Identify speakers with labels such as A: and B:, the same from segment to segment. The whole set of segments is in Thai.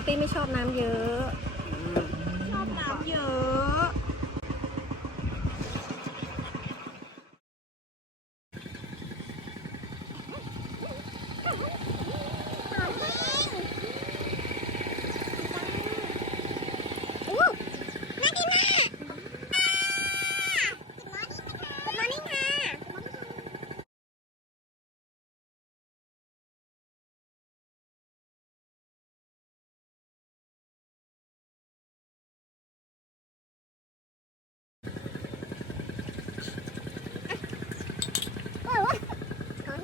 A: นตี้ไม่ชอบน้ำเยอะ
B: ชอบน้ำเยอะ
C: อู้น่ากินมากกุดมอร์นิ่งค่ะ โอ้ยอัน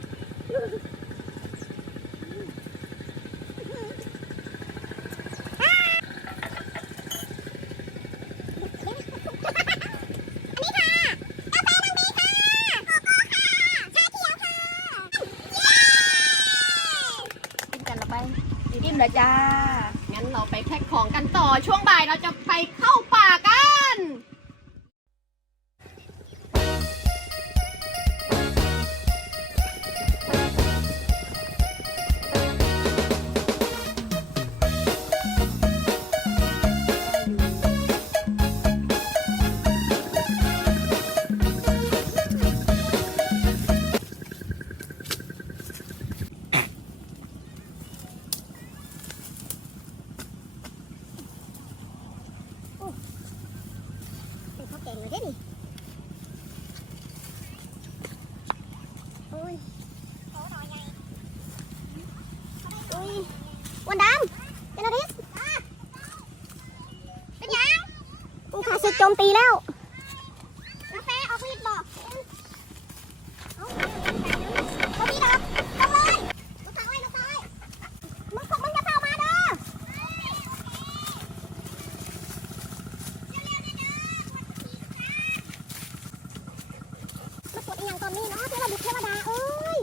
C: นี้ค่ะกาแฟดังดีค่ะโกโก้ค่ะชาเขียวค่ะ
B: กินกันเราไป จิ้มเลยจ้า งั้นเราไปแพ็คของกันต่อช่วงบ่ายเราจะไปเข้าป่ากัน
C: วันดำเป็นอะไรดิเป็นยังอู้ขาศึกโจมตีแล้วกาแฟออกฤทธิ์บอกเอาเอาดีดอกลงเลยลูกสาวไอ้ลูกสาวไอ้มึงพวกมึงจะเข้ามาเด้อมากดอีหยังตอนนี้เนาะเทวบุตรเทวดาเอ้ย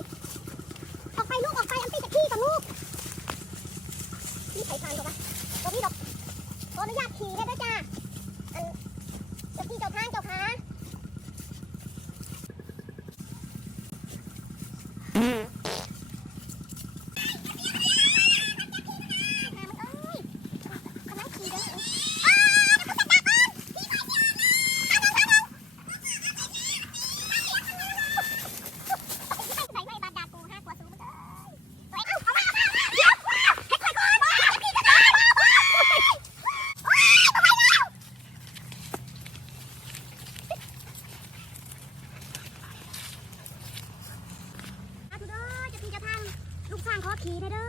C: ออกไปลูกออกไปอันตี้จะขี้กับลูกนี่ไผ่ทานกับวะตัวพี่ดอกขออนุญาตขี่ได้ด้วยจ้าอันเจ้าที่เจ้าทางเจ้าขามันเอ้ยกำลังขี่เด้ออ้าวเดี๋ยวเขาจับดาบก่อนพี่ไปเที่ยวนะเอาเดินเอาเดิน ใส่ไว้บาดากูห้ากว่าสูงเลยเอาเอามาเอามาเดี๋ยวให้ใครก่อนมาพี่ก็ได้มาโอ้ยโอ้ยทำไมแล้วอาทุเด้อจะพี่จะทำลูก สร้างขอขี่ได้เด้อ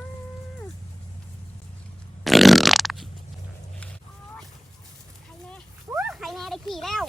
C: โอ้ยใครแน่โอ้ยใครแม่ได้ขี่แล้ว